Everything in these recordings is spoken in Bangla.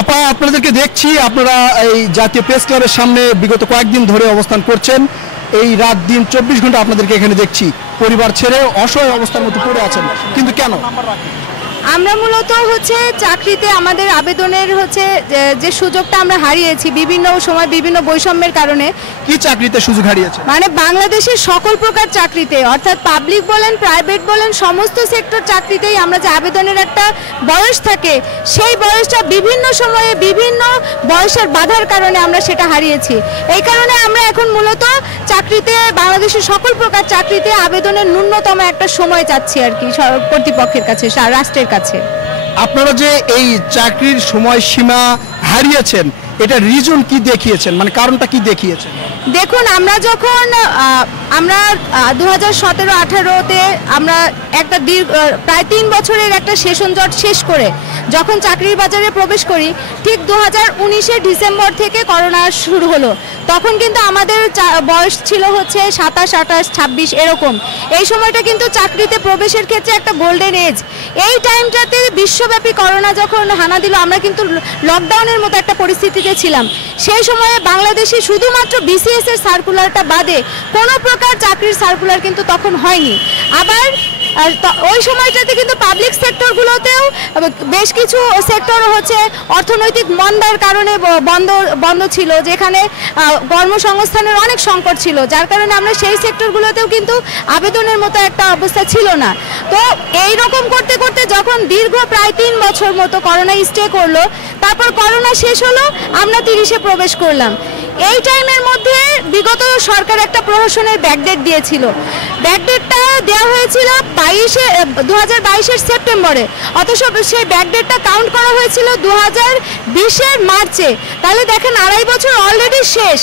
আপা আপনাদেরকে দেখছি আপনারা এই জাতীয় প্রেস ক্লাবের সামনে বিগত কয়েকদিন ধরে অবস্থান করছেন। এই রাত দিন 24 ঘন্টা আপনাদেরকে এখানে দেখছি, পরিবার ছেড়ে অসহায় অবস্থার মধ্যে পড়ে আছেন, কিন্তু কেন? আমরা মূলত হচ্ছে চাকরিতে আমাদের আবেদনের হচ্ছে যে সুযোগটা আমরা হারিয়েছি বিভিন্ন সময় বিভিন্ন বৈষম্যের কারণে। কি চাকরিতে সুযোগ হারিয়েছে? মানে বাংলাদেশের সকল প্রকার চাকরিতে, অর্থাৎ পাবলিক বলেন প্রাইভেট বলেন সমস্ত সেক্টর চাকরিতেই আমরা যে আবেদনের একটা বয়স থাকে, সেই বয়সটা বিভিন্ন সময়ে বিভিন্ন বয়সের বাধার কারণে আমরা সেটা হারিয়েছি। এই কারণে আমরা এখন মূলত চাকরিতে বাংলাদেশের সকল প্রকার চাকরিতে আবেদনের ন্যূনতম একটা সময় চাচ্ছি আর কি কর্তৃপক্ষের কাছে, রাষ্ট্রের কাছে। আপনারা যে এই চাকরির সময়সীমা হারিয়েছেন, এটা রিজন কি দেখিয়েছেন, মানে কারণটা কি দেখিয়েছেন? দেখুন, আমরা যখন 2017-18-তে আমরা একটা প্রায় 3 বছরের একটা সেশন জট শেষ করে যখন চাকরির বাজারে প্রবেশ করি, ঠিক 2019-এর ডিসেম্বর থেকে করোনা শুরু হলো। তখন কিন্তু আমাদের বয়স ছিল হচ্ছে 27, 28, 26 এরকম। এই সময়টা কিন্তু চাকরিতে প্রবেশের ক্ষেত্রে একটা গোল্ডেন এজ। এই টাইমটাতে বিশ্বব্যাপী করোনা যখন হানা দিল, আমরা কিন্তু লকডাউনের মতো একটা পরিস্থিতিতে ছিলাম। সেই সময়ে বাংলাদেশে শুধুমাত্র বিসিএস এর সার্কুলারটা বাদে কোনো প্রকার চাকরির সার্কুলার কিন্তু তখন হয়নি। আবার ওই সময়টাতে কিন্তু পাবলিক সেক্টরগুলোতেও বেশ কিছু সেক্টর হচ্ছে অর্থনৈতিক মন্দার কারণে বন্ধ ছিল, যেখানে কর্মসংস্থানের অনেক সংকট ছিল, যার কারণে আমরা সেই সেক্টরগুলোতেও কিন্তু আবেদনের মতো একটা অবস্থা ছিল না। তো এই রকম করতে করতে যখন দীর্ঘ প্রায় 3 বছর মতো করোনা স্টে করলো, তারপর করোনা শেষ হলো, আমরা 30-এ প্রবেশ করলাম। এই টাইমের মধ্যে বিগত সরকার একটা প্রহসনের ব্যাকডেট দিয়েছিল। ব্যাকডেটটা দেওয়া হয়েছিল 2022-এর সেপ্টেম্বরে, অথচ সেই ব্যাকডেটটা কাউন্ট করা হয়েছিল 2020-এর মার্চে। তাহলে দেখেন 2.5 বছর অলরেডি শেষ,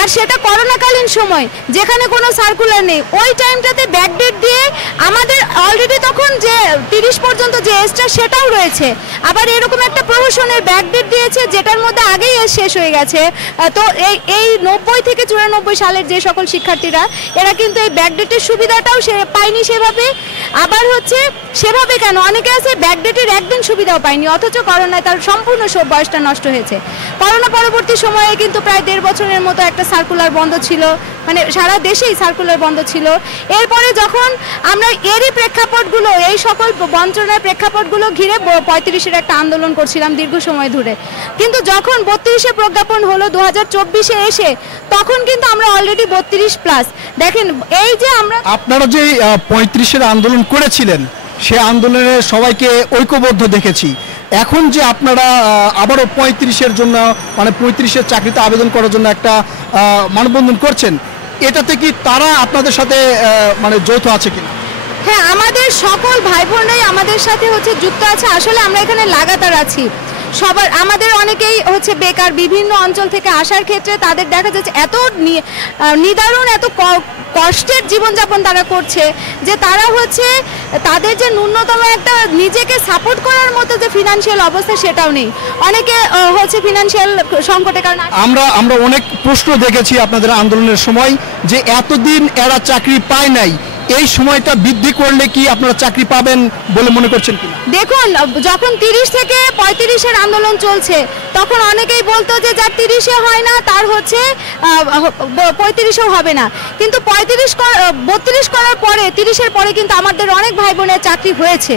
আর সেটা করোনাকালীন সময়, যেখানে কোনো সার্কুলার নেই। ওই টাইমটাতে ব্যাকডেট দিয়ে আমাদের অলরেডি তখন যে 30 পর্যন্ত যে এজটা সেটাও রয়েছে, আবার এরকম একটা প্রহসনের ব্যাকডেট দিয়েছে যেটার মধ্যে আগেই এজ শেষ হয়ে গেছে। তো এই 90 থেকে 94 সালের যে সকল শিক্ষার্থীরা, এরা কিন্তু এই ব্যাকডেটের সুবিধাটাও পায়নি সেভাবে। আবার হচ্ছে সেভাবে কেন, অনেকে আছে ব্যাকডেটের একদিন সুবিধাও পায়নি, অথচ করোনায় তার সম্পূর্ণ সব বয়সটা নষ্ট হয়েছে। করোনা পরবর্তী সময়ে কিন্তু প্রায় 1.5 বছরের মতো একটা সার্কুলার বন্ধ ছিল, মানে সারা দেশেই সার্কুলার বন্ধ ছিল। এরপরে যখন আমরা এরই প্রেক্ষাপটগুলো, এই সকল বঞ্চনার প্রেক্ষাপটগুলো ঘিরে 35-এর একটা আন্দোলন করছিলাম দীর্ঘ সময় ধরে, কিন্তু যখন 32-এ প্রজ্ঞাপন হলো 2024-এ এসে, তখন কিন্তু আমরা অলরেডি 32+। দেখেন এই যে আপনারা যে 35-এর আন্দোলন করেছিলেন, সে আন্দোলনে সবাইকে ঐক্যবদ্ধ দেখেছি। এখন যে আপনারা আবারও 35-এর জন্য, মানে 35-এর চাকরিতে আবেদন করার জন্য একটা মানববন্ধন করছেন, এটাতে কি তারা আপনাদের সাথে মানে যৌথ আছে কিনা? হ্যাঁ, আমাদের সকল ভাই বোনরাই আমাদের সাথে হচ্ছে যুক্ত আছে। আসলে আমরা এখানে লাগাতার আছি। সবার আমাদের অনেকেই হচ্ছে বেকার, বিভিন্ন অঞ্চল থেকে আসার ক্ষেত্রে তাদের দেখা যাচ্ছে এত নিদারুণ, এত কষ্টের জীবনযাপন তারা করছে যে তারা হচ্ছে তাদের যে ন্যূনতম একটা নিজেকে সাপোর্ট করার মতো যে ফিনান্সিয়াল অবস্থা, সেটাও নেই। অনেকে হচ্ছে ফিনান্সিয়াল সংকটের কারণে আমরা অনেক প্রশ্ন দেখেছি আপনাদের আন্দোলনের সময়, যে এতদিন এরা চাকরি পায় নাই, এই সময়টা বৃদ্ধি করলে কি আপনারা চাকরি পাবেন বলে মনে করছেন কিনা? দেখুন, যখন 30 থেকে 35-এর আন্দোলন চলছে, তখন অনেকেই বলতো যে যার 30-এ হয় না তার হচ্ছে 35-এও হবে না, কিন্তু 32 করার পরে 30-এর পরে কিন্তু আমাদের অনেক ভাই বোনের চাকরি হয়েছে,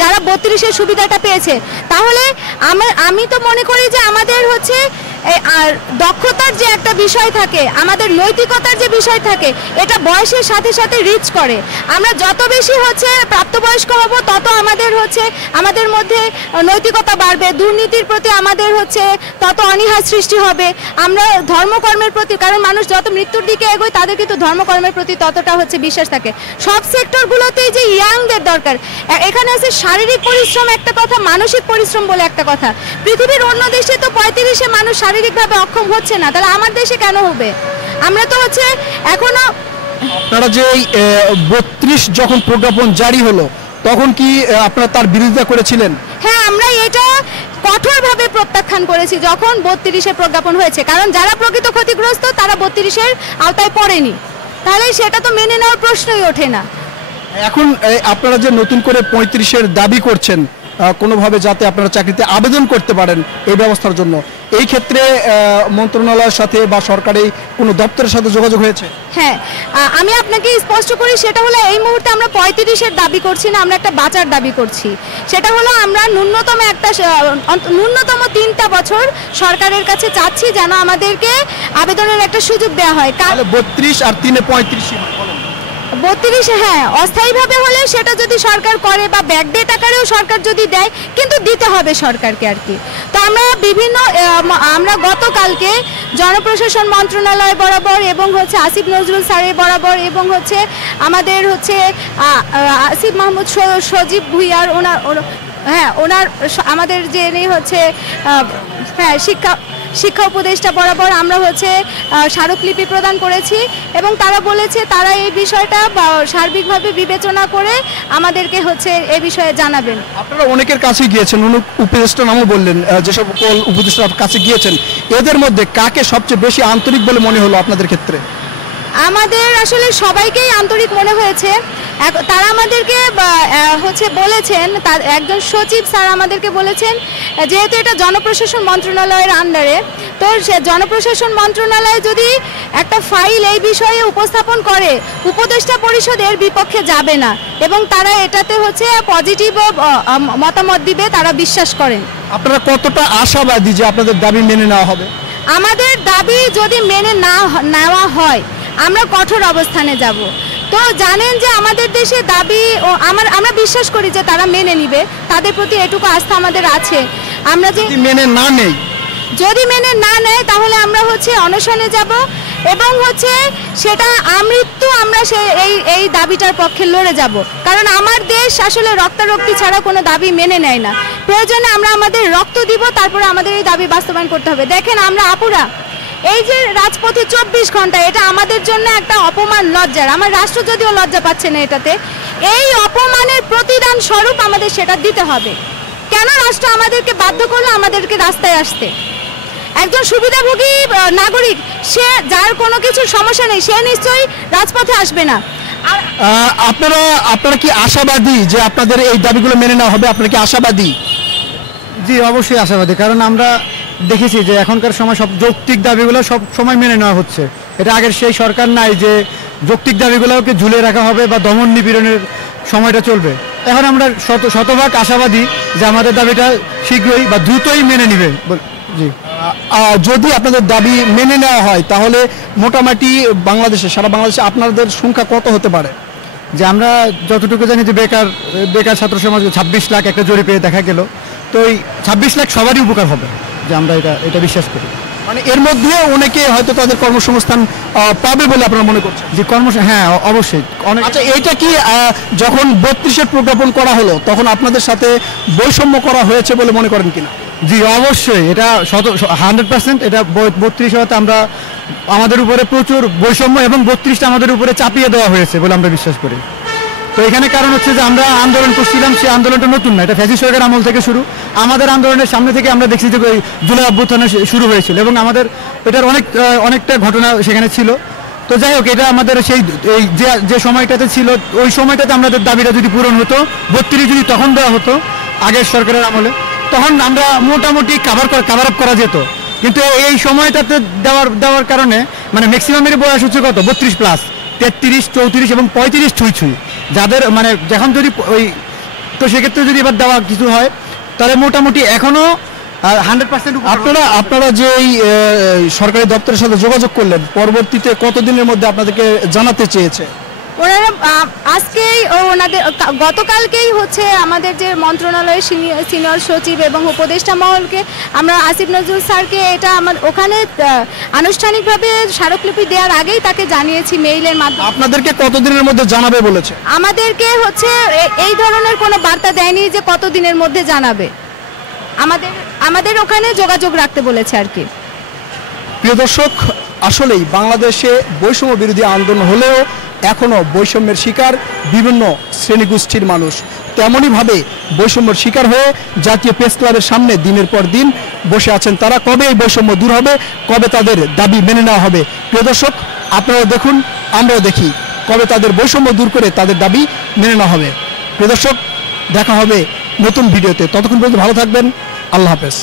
যারা 32-এর সুবিধাটা পেয়েছে। তাহলে আমি তো মনে করি যে আমাদের হচ্ছে আর দক্ষতার যে একটা বিষয় থাকে, আমাদের নৈতিকতার যে বিষয় থাকে, এটা বয়সের সাথে সাথে রিচ করে। আমরা যত বেশি হচ্ছে প্রাপ্তবয়স্ক হব, তত আমাদের মধ্যে নৈতিকতা বাড়বে, দুর্নীতির প্রতি আমাদের হচ্ছে তত অনীহা সৃষ্টি হবে। আমরা ধর্মকর্মের প্রতি, কারণ মানুষ যত মৃত্যুর দিকে এগোয়, তাদের কিন্তু ধর্মকর্মের প্রতি ততটা হচ্ছে বিশ্বাস থাকে। সব সেক্টরগুলোতেই যে ইয়াংদের দরকার, এখানে আছে শারীরিক পরিশ্রম একটা কথা, মানসিক পরিশ্রম বলে একটা কথা। পৃথিবীর অন্য দেশে তো 35-এ মানুষ শারীরিকভাবে অক্ষম হচ্ছে না, তাহলে আমার দেশে কেন হবে? আমরা তো হচ্ছে এখনো, আপনারা যে 32 যখন প্রজ্ঞাপন জারি হলো, তখন কি আপনারা তার বিরোধিতা করেছিলেন? হ্যাঁ, আমরা এটা কঠোরভাবে প্রত্যাখ্যান করেছি যখন 32-এ প্রজ্ঞাপন হয়েছে, কারণ যারা প্রকৃত ক্ষতিগ্রস্ত তারা 32-এর আওতায় পড়েনি, তাহলে সেটা তো মেনে নেওয়ার প্রশ্নই ওঠে না। এখন আপনারা যে নতুন করে 35-এর দাবি করছেন, এটা কি কোনোভাবে যাতে আপনারা চাকরিতে আবেদন করতে পারেন এই ব্যবস্থার জন্য, এই ক্ষেত্রে মন্ত্রণালয়ের সাথে বা সরকারি কোনো দপ্তরের সাথে যোগাযোগ হয়েছে? হ্যাঁ, আমি আপনাকে স্পষ্ট করি, সেটা হলো এই মুহূর্তে আমরা 35-এর দাবি করছি না, আমরা একটা বাঁচার দাবি করছি। সেটা হলো আমরা ন্যূনতম 3টা বছর সরকারের কাছে চাচ্ছি যেন আমাদেরকে আবেদনের একটা সুযোগ দেওয়া হয়। তাহলে 32 আর 3-এ 35 32, হ্যাঁ, অস্থায়ীভাবে হলে সেটা যদি সরকার করে বা ব্যাকডেট আকারেও সরকার যদি দেয়, কিন্তু দিতে হবে সরকারকে আর কি। তো আমরা গতকালকে জনপ্রশাসন মন্ত্রণালয় বরাবর এবং হচ্ছে আসিফ নজরুল স্যারের বরাবর এবং হচ্ছে আমাদের হচ্ছে আসিফ মাহমুদ সজীব ভুইয়ার ওনার আমাদের যে হচ্ছে শিক্ষা উপদেষ্টা বরাবর আমরা হচ্ছে স্মারকলিপি প্রদান করেছি এবং তারা বলেছে তারা এই বিষয়টা সার্বিকভাবে বিবেচনা করে আমাদেরকে হচ্ছে এই বিষয়ে জানাবেন। আপনারা অনেকের কাছে গিয়েছেন, উপদেষ্টার নামও বললেন, যেসব উপদেষ্টার কাছে গিয়েছেন, এদের মধ্যে কাকে সবচেয়ে বেশি আন্তরিক বলে মনে হলো আপনাদের ক্ষেত্রে? আমাদের আসলে সবাইকেই আন্তরিক মনে হয়েছে। তারা আমাদেরকে হচ্ছে বলেছেন, তার একজন সচিব স্যার আমাদেরকে বলেছেন যেহেতু এটা জনপ্রশাসন মন্ত্রণালয়ের আন্ডারে, তো সে জনপ্রশাসন মন্ত্রণালয় যদি একটা ফাইল এই বিষয়ে উপস্থাপন করে, উপদেষ্টা পরিষদের বিপক্ষে যাবে না এবং তারা এটাতে হচ্ছে পজিটিভ মতামত দিবে, তারা বিশ্বাস করেন। আপনারা কতটা আশাবাদী যে আপনাদের দাবি মেনে নেওয়া হবে? আমাদের দাবি যদি মেনে নেওয়া হয়, আমরা কঠোর অবস্থানে যাব। তো জানেন যে আমাদের দেশে দাবি আমরা বিশ্বাস করি যে তারা মেনে নিবে, তাদের প্রতি এটুকু আস্থা আমাদের আছে। আমরা যদি মেনে না নেয় তাহলে আমরা হচ্ছে অনশনে যাব এবং হচ্ছে সেটা আমৃত্যু আমরা এই দাবিটার পক্ষে লড়ে যাব। কারণ আমার দেশ আসলে রক্তারক্তি ছাড়া কোনো দাবি মেনে নেয় না। প্রয়োজনে আমরা আমাদের রক্ত দিব, তারপরে আমাদের এই দাবি বাস্তবায়ন করতে হবে। দেখেন আমরা আপুরা এই যে রাজপথে 24 ঘন্টা, এটা আমাদের জন্য একটা অপমান, লজ্জার। আমার রাষ্ট্র যদিও লজ্জা পাচ্ছে না এটাতে, এই অপমানের প্রতিদান স্বরূপ আমাদের সেটা দিতে হবে। কেন রাষ্ট্র আমাদেরকে বাধ্য করলো আমাদেরকে রাস্তায় আসতে? একজন সুবিধাভোগী নাগরিক, সে যার কোনো কিছু সমস্যা নেই, সে নিশ্চয়ই রাজপথে আসবে না। আপনারা কি আশাবাদী যে আপনাদের এই দাবিগুলো মেনে নেওয়া হবে? আপনারা কি আশাবাদী? জি, অবশ্যই আশাবাদী, কারণ আমরা দেখেছি যে এখনকার সময় সব যৌক্তিক দাবিগুলো সব সময় মেনে নেওয়া হচ্ছে। এটা আগের সেই সরকার নাই যে যৌক্তিক দাবিগুলোকে ঝুলে রাখা হবে বা দমন নিপীড়নের সময়টা চলবে। এখন আমরা শতভাগ আশাবাদী যে আমাদের দাবিটা শীঘ্রই বা দ্রুতই মেনে নিবে। জি, যদি আপনাদের দাবি মেনে নেওয়া হয় তাহলে মোটামুটি সারা বাংলাদেশে আপনাদের সংখ্যা কত হতে পারে? যে আমরা যতটুকু জানি যে বেকার ছাত্র সমাজ 26 লাখ একটা জরিপে দেখা গেল। তো এই 26 লাখ সবারই উপকার হবে, যে আমরা এটা বিশ্বাস করি। মানে এর মধ্যে অনেকে হয়তো তাদের কর্মসংস্থান পাবে বলে আপনারা মনে করছেন? যে হ্যাঁ, অবশ্যই। আচ্ছা, এইটা কি যখন 32-এর প্রজ্ঞাপন করা হলো তখন আপনাদের সাথে বৈষম্য করা হয়েছে বলে মনে করেন কিনা? জি, অবশ্যই। এটা 100% এটা 32 হতে আমরা আমাদের উপরে প্রচুর বৈষম্য এবং 32টা আমাদের উপরে চাপিয়ে দেওয়া হয়েছে বলে আমরা বিশ্বাস করি। তো এখানে কারণ হচ্ছে যে আমরা আন্দোলন করছিলাম, সেই আন্দোলনটা নতুন না, এটা ফ্যাসিস্ট সরকারের আমল থেকে শুরু। আমাদের আন্দোলনের সামনে থেকে আমরা দেখছি যে জুলাই অভ্যুত্থান শুরু হয়েছিল এবং আমাদের এটার অনেকটা ঘটনা সেখানে ছিল। তো যাই হোক, এটা আমাদের সেই যে সময়টাতে ছিল, ওই সময়টাতে আমাদের দাবিটা যদি পূরণ হতো, 32 যদি তখন দেওয়া হতো আগের সরকারের আমলে, তখন আমরা মোটামুটি কাভার আপ করা যেত। কিন্তু এই সময়টাতে দেওয়ার কারণে মানে ম্যাক্সিমামের বয়স হচ্ছে কত 32+, 33, 34 এবং 35 ছুঁই, যাদের মানে যখন যদি তো সেক্ষেত্রে যদি এবার দেওয়া কিছু হয় তাহলে মোটামুটি এখনো 100%। আপনারা যে এই সরকারি দপ্তরের সাথে যোগাযোগ করলেন, পরবর্তীতে কতদিনের মধ্যে আপনাদেরকে জানাতে চেয়েছে? ওনারা গতকালকেই হচ্ছে আমাদের যে মন্ত্রণালয়ের সিনিয়র সচিব এবং উপদেষ্টা মহলকে আমরা আসিফ নজরুল স্যারকে এটা ওখানে আনুষ্ঠানিকভাবে স্মারকলিপি দেওয়ার আগেই তাকে জানিয়েছি মেইলের মাধ্যমে। আপনাদেরকে কতদিনের মধ্যে জানাবে বলেছে? আমাদেরকে হচ্ছে এই ধরনের কোনো বার্তা দেয়নি যে কতদিনের মধ্যে জানাবে, আমাদের ওখানে যোগাযোগ রাখতে বলেছে আর কি। প্রিয় দর্শক, আসলেই বাংলাদেশে বৈষম্য বিরোধী আন্দোলন হলেও এখনও বৈষম্যের শিকার বিভিন্ন শ্রেণীগোষ্ঠীর মানুষ। তেমনইভাবে বৈষম্যের শিকার হয়ে জাতীয় প্রেস ক্লাবের সামনে দিনের পর দিন বসে আছেন তারা। কবে এই বৈষম্য দূর হবে, কবে তাদের দাবি মেনে নেওয়া হবে? প্রিয় দর্শক, আপনারাও দেখুন, আমরাও দেখি কবে তাদের বৈষম্য দূর করে তাদের দাবি মেনে নেওয়া হবে। প্রিয় দর্শক, দেখা হবে নতুন ভিডিওতে। ততক্ষণ পর্যন্ত ভালো থাকবেন। আল্লাহ হাফেজ।